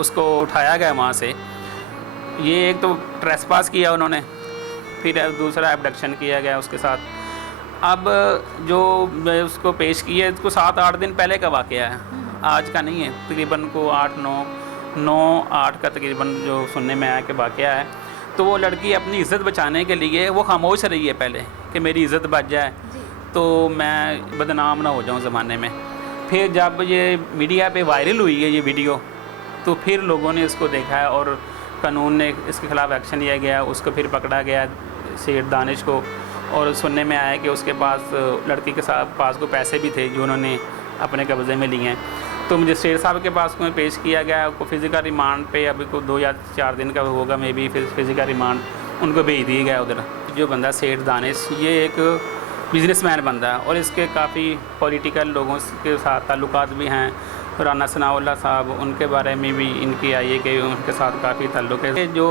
उसको उठाया गया वहाँ से। ये एक तो ट्रेसपास किया उन्होंने, फिर दूसरा एबडक्शन किया गया उसके साथ। अब जो मैं उसको पेश किया है इसको 7-8 दिन पहले का वाक़या है, आज का नहीं है। तकरीबन को 8-9-8 का तकरीबन जो सुनने में आया कि वाक़या है। तो वो लड़की अपनी इज़्ज़त बचाने के लिए वो खामोश रही है पहले कि मेरी इज़्ज़त बच जाए तो मैं बदनाम ना हो जाऊं ज़माने में। फिर जब ये मीडिया पे वायरल हुई है ये वीडियो, तो फिर लोगों ने इसको देखा है और कानून ने इसके ख़िलाफ़ एक्शन लिया गया। उसको फिर पकड़ा गया सेठ दानिश को, और सुनने में आया कि उसके पास लड़की के पास को पैसे भी थे जो उन्होंने अपने कब्ज़े में लिए हैं। तो मजिस्ट्रेट साहब के पास को पेश किया गया, उनको फ़िज़िकल रिमांड पे अभी को 2 या 4 दिन का होगा मे बी, फिर फ़िज़िकल रिमांड उनको भेज दिया गया उधर। जो बंदा सेठ दानिश, ये एक बिज़नेसमैन बंदा है और इसके काफ़ी पॉलिटिकल लोगों के साथ ताल्लुकात भी हैं। राना सनाउल्लाह साहब, उनके बारे में भी इनकी आई है कि उनके साथ काफ़ी ताल्लुक़ है। जो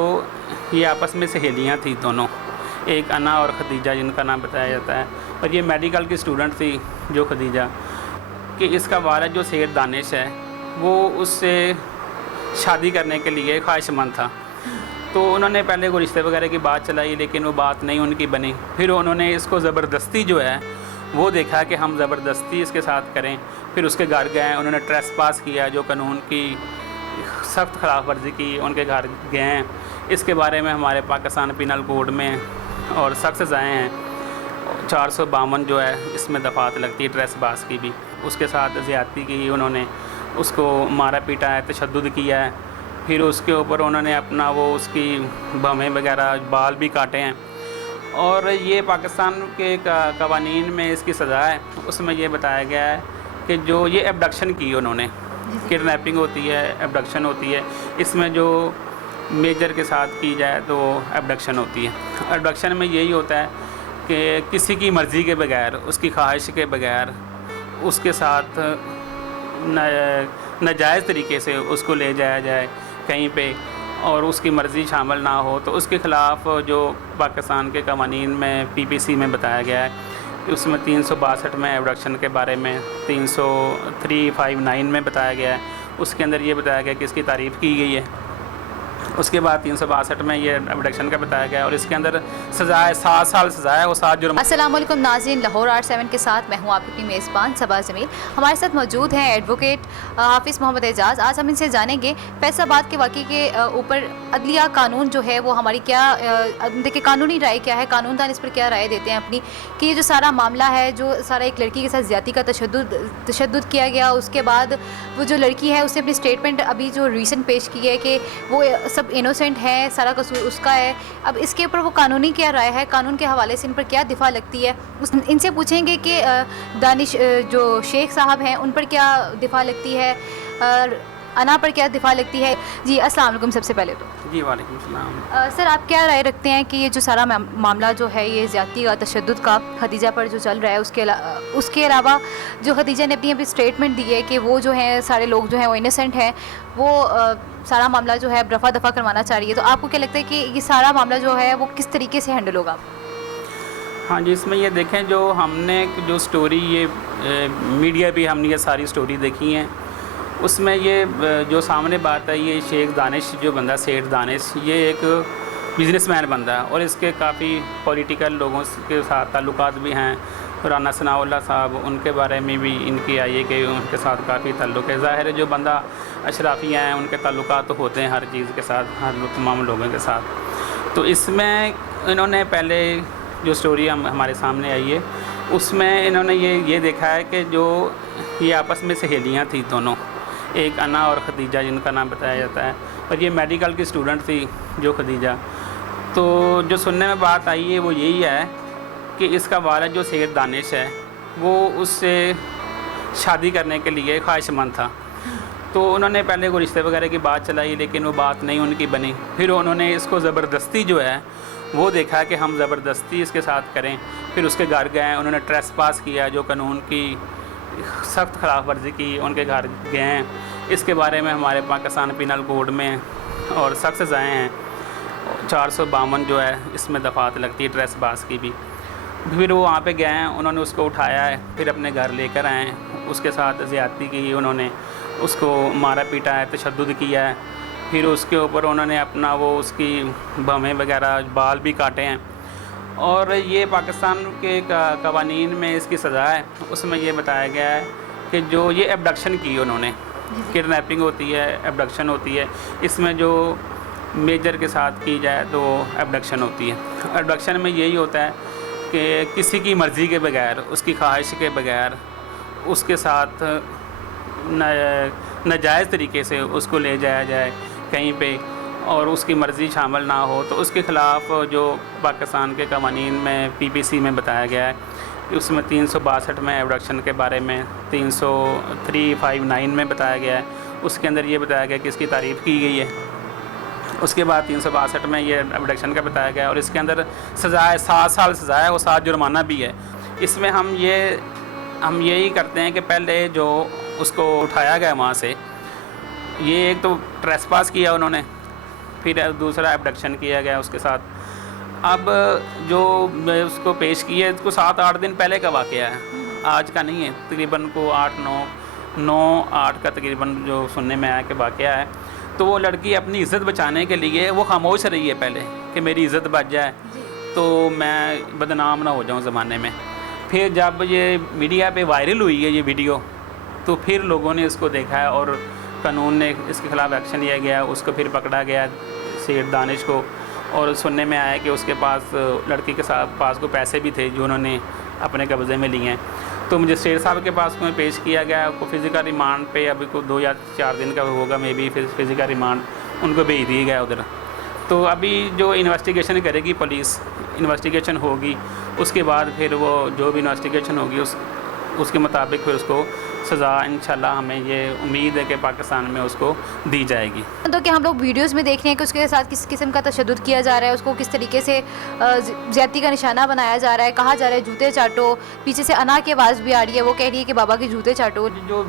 ये आपस में सहेलियाँ थी दोनों, एक अना और खदीजा जिनका नाम बताया जाता है, और ये मेडिकल की स्टूडेंट थी जो खदीजा, कि इसका वालिद जो सेठ दानिश है वो उससे शादी करने के लिए ख्वाहिशमंद था। तो उन्होंने पहले कोई रिश्ते वगैरह की बात चलाई लेकिन वो बात नहीं उनकी बनी। फिर उन्होंने इसको ज़बरदस्ती जो है वो देखा कि हम ज़बरदस्ती इसके साथ करें। फिर उसके घर गए, उन्होंने ट्रेसपास किया, जो कानून की सख्त खिलाफ वर्जी की, उनके घर गए। इसके बारे में हमारे पाकिस्तान पिनल कोड में और सख्त सज़ाएँ हैं। 452 जो है इसमें दफ़ात लगती है ट्रेसपास की भी। उसके साथ ज़्यादती की, उन्होंने उसको मारा पीटा है, तशद्दुद किया है। फिर उसके ऊपर उन्होंने अपना वो उसकी भवें वगैरह बाल भी काटे हैं। और ये पाकिस्तान के कवानीन में इसकी सज़ा है, उसमें ये बताया गया है कि जो ये एबडक्शन की उन्होंने, किडनैपिंग होती है, एबडक्शन होती है, इसमें जो मेजर के साथ की जाए तो एबडक्शन होती है। एबडक्शन में यही होता है कि किसी की मर्ज़ी के बगैर, उसकी ख्वाहिश के बगैर उसके साथ नाजायज़ तरीके से उसको ले जाया जाए कहीं पे और उसकी मर्ज़ी शामिल ना हो, तो उसके ख़िलाफ़ जो पाकिस्तान के कवानीन में पीपीसी में बताया गया है, उसमें 362 में एबडक्शन के बारे में 359 में बताया गया है। उसके अंदर ये बताया गया कि इसकी तारीफ़ की गई है। उसके बाद 362 में ये एबडक्शन का बताया गया और इसके अंदर सज़ा है 7 साल सज़ा है और 7 जुर्म। अस्सलाम वालेकुम नाज़रीन, लाहौर आर्ट 7 के साथ मैं हूँ आपकी अपनी मेज़बान सबा जमील। हमारे साथ मौजूद हैं एडवोकेट हाफिज़ मोहम्मद एजाज़। आज हम इनसे जानेंगे फैसलाबाद के वाक़े के ऊपर अदलिया कानून जो है वो हमारी क्या देखिए कानूनी राय क्या है, कानूनदान इस पर क्या राय देते हैं अपनी, कि ये जो सारा मामला है, जो सारा एक लड़की के साथ ज़्यादती का तशद्दुद किया गया, उसके बाद वो जो लड़की है उसने अपनी स्टेटमेंट अभी जो रीसेंट पेश की है कि वो सब इनोसेंट है, सारा कसूर उसका है। अब इसके ऊपर वो कानूनी क्या राय है, कानून के हवाले से इन पर क्या दिफा लगती है, इनसे पूछेंगे कि दानिश जो शेख साहब हैं उन पर क्या दिफा लगती है, अना पर क्या दिफा लगती है। जी अस्सलाम वालेकुम। सबसे पहले तो जी वालेकुम सलाम। सर, आप क्या राय रखते हैं कि ये जो सारा मामला जो है ये ज़्यादती का तशद्दुद का खदीजा पर जो चल रहा है, उसके अलावा जो खदीजा ने अपनी स्टेटमेंट दी है कि वो जो है सारे लोग जो हैं वो इनोसेंट हैं, वो सारा मामला जो है रफा दफ़ा करवाना चाह रही है, तो आपको क्या लगता है कि ये सारा मामला जो है वो किस तरीके से हैंडल होगा? हाँ जी, इसमें ये देखें जो हमने जो स्टोरी ये मीडिया भी हमने ये सारी स्टोरी देखी हैं, उसमें ये जो सामने बात है, ये शेख दानिश जो बंदा सेठ दानिश, ये एक बिज़नेसमैन बंदा है और इसके काफ़ी पॉलिटिकल लोगों के साथ ताल्लुकात भी हैं। राना सनाउल्लाह साहब, उनके बारे में भी इनकी आई है कि उनके साथ काफ़ी ताल्लुक़ है। ज़ाहिर है जो बंदा अशराफियाँ हैं उनके ताल्लुकात तो होते हैं हर चीज़ के साथ, हर तमाम लोगों के साथ। तो इसमें इन्होंने पहले जो स्टोरी हमारे सामने आई है उसमें इन्होंने ये देखा है कि जो ये आपस में सहेलियाँ थी दोनों, एक अना और खदीजा जिनका नाम बताया जाता है, और ये मेडिकल की स्टूडेंट थी जो खदीजा। तो जो सुनने में बात आई है वो यही है कि इसका वालिद जो सेठ दानिश है वो उससे शादी करने के लिए ख्वाहिशमंद था। तो उन्होंने पहले कोई रिश्ते वगैरह की बात चलाई लेकिन वो बात नहीं उनकी बनी। फिर उन्होंने इसको ज़बरदस्ती जो है वो देखा कि हम ज़बरदस्ती इसके साथ करें। फिर उसके घर गए, उन्होंने ट्रेसपास किया, जो कानून की सख्त खिलाफ वर्जी की, उनके घर गए। इसके बारे में हमारे पाकिस्तान पिनल कोड में और सख्त सज़ाएँ हैं। 452 जो है इसमें दफ़ात लगती है ट्रेसपास की भी। फिर वो वहाँ पे गए हैं, उन्होंने उसको उठाया है, फिर अपने घर लेकर आए, उसके साथ ज़्यादती की उन्होंने, उसको मारा पीटा है, तशद्दुद किया है। फिर उसके ऊपर उन्होंने अपना वो उसकी भवें वगैरह बाल भी काटे हैं। और ये पाकिस्तान के कवानीन में इसकी सज़ा है, उसमें ये बताया गया है कि जो ये एबडक्शन की उन्होंने, किडनैपिंग होती है, एबडक्शन होती है, इसमें जो मेजर के साथ की जाए तो एबडक्शन होती है। एबडक्शन में यही होता है कि किसी की मर्ज़ी के बगैर, उसकी ख्वाहिश के बगैर उसके साथ नाजायज़ तरीके से उसको ले जाया जाए कहीं पे और उसकी मर्ज़ी शामिल ना हो, तो उसके ख़िलाफ़ जो पाकिस्तान के कवानीन में पीपीसी में बताया गया है कि उसमें 362 में एबडक्शन के बारे में, 359 में बताया गया है, उसके अंदर ये बताया गया कि इसकी तारीफ़ की गई है। उसके बाद 362 में ये एबडक्शन का बताया गया और इसके अंदर सज़ा है 7 साल सज़ा है और 7 जुर्माना भी है। इसमें हम यही करते हैं कि पहले जो उसको उठाया गया वहाँ से, ये एक तो ट्रेसपास किया उन्होंने, फिर दूसरा एबडक्शन किया गया उसके साथ। अब जो उसको पेश किया है उसको 7-8 दिन पहले का वाक़या है, आज का नहीं है। तकरीबन को 8-9-8 का तकरीबन जो सुनने में आया कि वाक़या है। तो वो लड़की अपनी इज़्ज़त बचाने के लिए वो खामोश रही है पहले कि मेरी इज़्ज़त बच जाए तो मैं बदनाम ना हो जाऊं ज़माने में। फिर जब ये मीडिया पे वायरल हुई है ये वीडियो, तो फिर लोगों ने इसको देखा है और कानून ने इसके ख़िलाफ़ एक्शन लिया गया। उसको फिर पकड़ा गया सेठ दानिश को, और सुनने में आया कि उसके पास लड़की के पास को पैसे भी थे जो उन्होंने अपने कब्ज़े में लिए हैं। तो मजिस्ट्रेट साहब के पास में पेश किया गया, उनको फ़िज़िकल रिमांड पे अभी को 2 या 4 दिन का होगा मे बी, फिर फ़िज़िकल रिमांड उनको भेज दिया गया उधर। तो अभी जो इन्वेस्टिगेशन करेगी पुलिस, इन्वेस्टिगेशन होगी, उसके बाद फिर वो जो भी इन्वेस्टिगेशन होगी उसके मुताबिक फिर उसको सज़ा इंशाल्लाह हमें ये उम्मीद है कि पाकिस्तान में उसको दी जाएगी। तो क्या हम लोग वीडियोस में देख रहे हैं कि उसके साथ किस किस्म का तशद्दुद किया जा रहा है, उसको किस तरीके से ज़्यादती का निशाना बनाया जा रहा है, कहा जा रहा है जूते चाटो, पीछे से अना की आवाज़ भी आ रही है, वो कह रही है कि बाबा के जूते चाटो। जो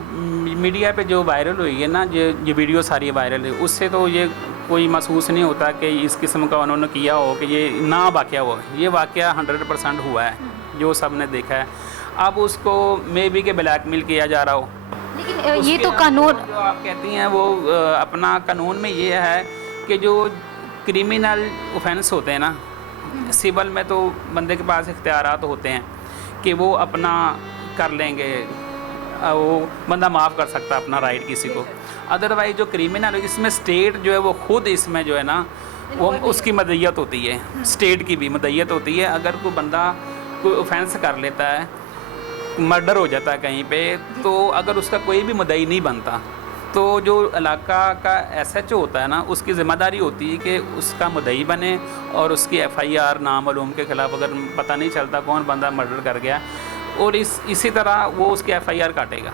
मीडिया पे जो वायरल हुई है ना, ये वीडियो सारी वायरल है, उससे तो ये कोई महसूस नहीं होता कि इस किस्म का उन्होंने किया हो कि ये ना वाक़या हो। ये वाक़या 100% हुआ है, जो सब ने देखा है। अब उसको मे बी के ब्लैकमेल किया जा रहा हो, लेकिन ये तो कानून जो आप कहती हैं वो अपना कानून में ये है कि जो क्रिमिनल ऑफेंस होते हैं ना, सिविल में तो बंदे के पास इख्तियारात होते हैं कि वो अपना कर लेंगे, वो बंदा माफ़ कर सकता है अपना राइट किसी को। अदरवाइज जो क्रिमिनल, इसमें स्टेट जो है वो खुद इसमें जो है ना वो उसकी मदय्यत होती है, स्टेट की भी मदय्यत होती है। अगर कोई बंदा कोई ऑफेंस कर लेता है, मर्डर हो जाता है कहीं पे, तो अगर उसका कोई भी मुद्दई नहीं बनता, तो जो इलाका का SHO होता है ना, उसकी ज़िम्मेदारी होती है कि उसका मुद्दई बने और उसकी FIR नामालूम के ख़िलाफ़, अगर पता नहीं चलता कौन बंदा मर्डर कर गया, और इसी तरह वो उसकी FIR काटेगा।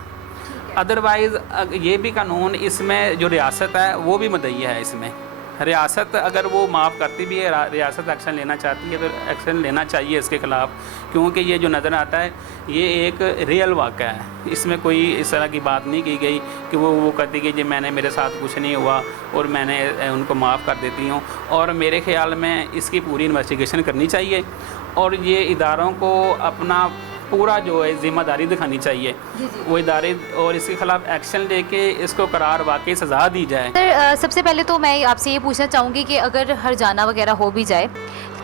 अदरवाइज़ ये भी कानून, इसमें जो रियासत है वो भी मुद्दई है। इसमें रियासत अगर वो माफ़ करती भी है, रियासत एक्शन लेना चाहती है तो एक्शन लेना चाहिए इसके ख़िलाफ़, क्योंकि ये जो नज़र आता है ये एक रियल वाक़या है। इसमें कोई इस तरह की बात नहीं की गई कि वो कहती कि जी मेरे साथ कुछ नहीं हुआ और मैंने उनको माफ़ कर देती हूँ। और मेरे ख़्याल में इसकी पूरी इन्वेस्टिगेशन करनी चाहिए और ये इदारों को अपना पूरा जो है ज़िम्मेदारी दिखानी चाहिए वो इदारे, और इसके ख़िलाफ़ एक्शन लेके इसको करार वाकई सज़ा दी जाए। सर, सबसे पहले तो मैं आपसे ये पूछना चाहूँगी कि अगर हरजाना वगैरह हो भी जाए,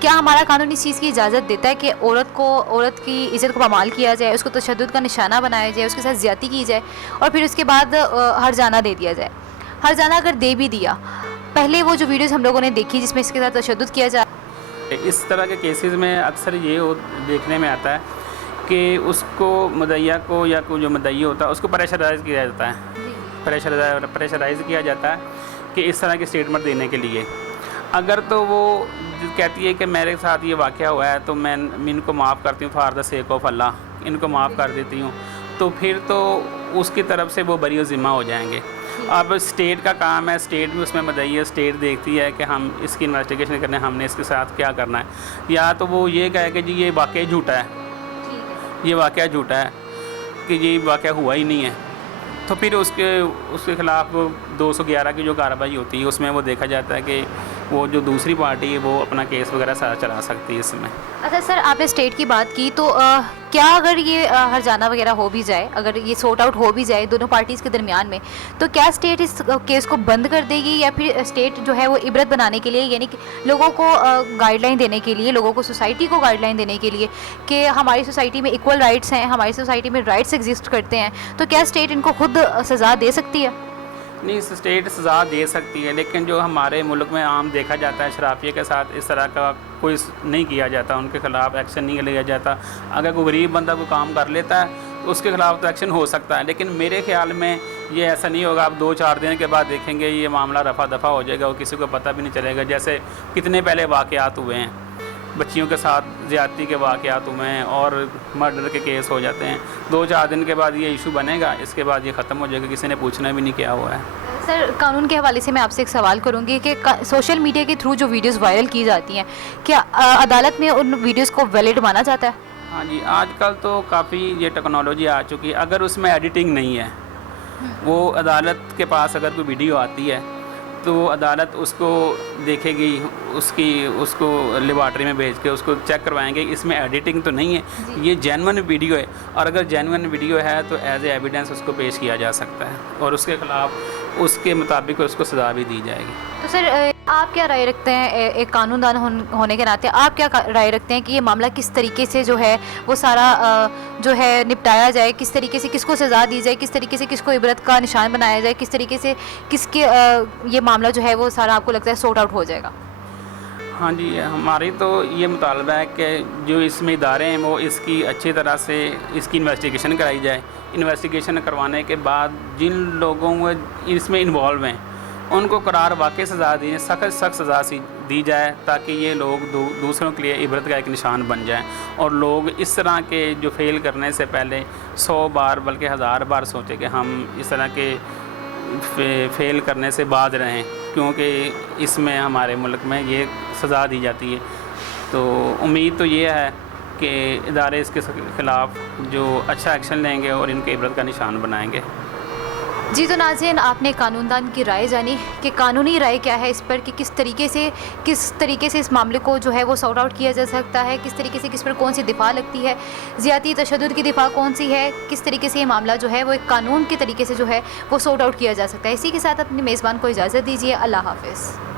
क्या हमारा कानून इस चीज़ की इजाज़त देता है कि औरत की इज़्ज़त को पामाल किया जाए, उसको तशद्दुद का निशाना बनाया जाए, उसके साथ ज़्यादती की जाए और फिर उसके बाद हरजाना दे दिया जाए? हरजाना अगर दे भी दिया, पहले वो जो वीडियोज़ हम लोगों ने देखी जिसमें इसके साथ तशद्दुद किया जाए, इस तरह के केसेस में अक्सर ये देखने में आता है कि उसको मुद्दइया को या कोई जो मुद्दई होता है उसको प्रेशराइज़ किया जाता है, प्रेशराइज़ किया जाता है कि इस तरह की स्टेटमेंट देने के लिए। अगर तो वो कहती है कि मेरे साथ ये वाक़या हुआ है तो मैं इनको माफ़ करती हूँ फॉर द सेक ऑफ अल्लाह, इनको माफ़ कर देती हूँ, तो फिर तो उसकी तरफ से वो बरी ज़िम्मा हो जाएंगे। अब स्टेट का काम है, स्टेट भी उसमें मुद्दई है, स्टेट देखती है कि हम इसकी इन्वेस्टिगेशन करने, हमने इसके साथ क्या करना है। या तो वो ये कहे कि जी ये वाक़या झूठा है, ये वाक़या झूठा है कि ये वाक़या हुआ ही नहीं है, तो फिर उसके ख़िलाफ़ 211 की जो कार्रवाई होती है उसमें वो देखा जाता है कि वो जो दूसरी पार्टी है वो अपना केस वगैरह सारा चला सकती है इसमें। अच्छा सर, आपने स्टेट की बात की तो क्या अगर ये हर्जाना वगैरह हो भी जाए, अगर ये सॉर्ट आउट हो भी जाए दोनों पार्टीज़ के दरमियान में, तो क्या स्टेट इस केस को बंद कर देगी, या फिर स्टेट जो है वो इबरत बनाने के लिए, यानी कि लोगों को गाइडलाइन देने के लिए, लोगों को सोसाइटी को गाइडलाइन देने के लिए कि हमारी सोसाइटी में इक्वल राइट्स हैं, हमारी सोसाइटी में राइट्स एग्जिस्ट करते हैं, तो क्या स्टेट इनको खुद सज़ा दे सकती है? नहीं, स्टेट सज़ा दे सकती है, लेकिन जो हमारे मुल्क में आम देखा जाता है शराफिया के साथ इस तरह का कोई नहीं किया जाता, उनके ख़िलाफ़ एक्शन नहीं लिया जाता। अगर कोई गरीब बंदा कोई काम कर लेता है तो उसके ख़िलाफ़ तो एक्शन हो सकता है, लेकिन मेरे ख्याल में ये ऐसा नहीं होगा। आप 2-4 दिन के बाद देखेंगे ये मामला रफा दफ़ा हो जाएगा और किसी को पता भी नहीं चलेगा। जैसे कितने पहले वाक़यात हुए हैं, बच्चियों के साथ ज़्यादती के वाक़यात हुए हैं और मर्डर के केस हो जाते हैं। 2-4 दिन के बाद ये इशू बनेगा, इसके बाद ये ख़त्म हो जाएगा, किसी ने पूछना भी नहीं क्या हुआ है। सर, कानून के हवाले से मैं आपसे एक सवाल करूंगी कि सोशल मीडिया के थ्रू जो वीडियोस वायरल की जाती हैं, क्या अदालत में उन वीडियोस को वैलिड माना जाता है? हाँ जी, आजकल तो काफ़ी ये टेक्नोलॉजी आ चुकी है। अगर उसमें एडिटिंग नहीं है, वो अदालत के पास अगर कोई वीडियो आती है तो अदालत उसको देखेगी, उसको लेबॉर्ट्री में भेज के उसको चेक करवाएंगे इसमें एडिटिंग तो नहीं है, ये जेन्युइन वीडियो है। और अगर जेन्युइन वीडियो है तो एज ए एविडेंस उसको पेश किया जा सकता है और उसके ख़िलाफ़ उसके मुताबिक उसको सज़ा भी दी जाएगी। तो सर, आप क्या राय रखते हैं, एक कानूनदान होने के नाते आप क्या राय रखते हैं कि ये मामला किस तरीके से जो है वो सारा जो है निपटाया जाए, किस तरीके से किसको सज़ा दी जाए, किस तरीके से किसको इबरत का निशान बनाया जाए, किस तरीके से किसके ये मामला जो है वो सारा आपको लगता है सॉर्ट आउट हो जाएगा? हाँ जी, हमारी तो ये मुतालबा है कि जो इसमें इदारे हैं वो इसकी अच्छी तरह से इसकी इन्वेस्टिगेशन कराई जाए। इन्वेस्टिगेशन करवाने के बाद जिन लोगों को इसमें इन्वॉल्व हैं उनको करार वाकई सज़ा दी, सख्त सज़ा दी जाए, ताकि ये लोग दूसरों के लिए इबरत का एक निशान बन जाए और लोग इस तरह के जो फेल करने से पहले 100 बार बल्कि 1000 बार सोचें कि हम इस तरह के फेल करने से बाज रहें, क्योंकि इसमें हमारे मुल्क में ये सज़ा दी जाती है। तो उम्मीद तो ये है कि इदारे इसके ख़िलाफ़ जो अच्छा एक्शन लेंगे और इनके इबरत का निशान बनाएंगे। जी, तो नाज़रीन, आपने कानूनदान की राय जानी कि कानूनी राय क्या है इस पर कि किस तरीके से इस मामले को जो है वो सॉर्ट आउट किया जा सकता है, किस तरीके से किस पर कौन सी दिफा लगती है, ज़्यादती तशद्दुद की दिफा कौन सी है, किस तरीके से ये मामला जो है वो एक कानून के तरीके से जो है वो सॉर्ट आउट किया जा सकता है। इसी के साथ अपनी मेज़बान को इजाज़त दीजिए। अल्लाह हाफ़िज़।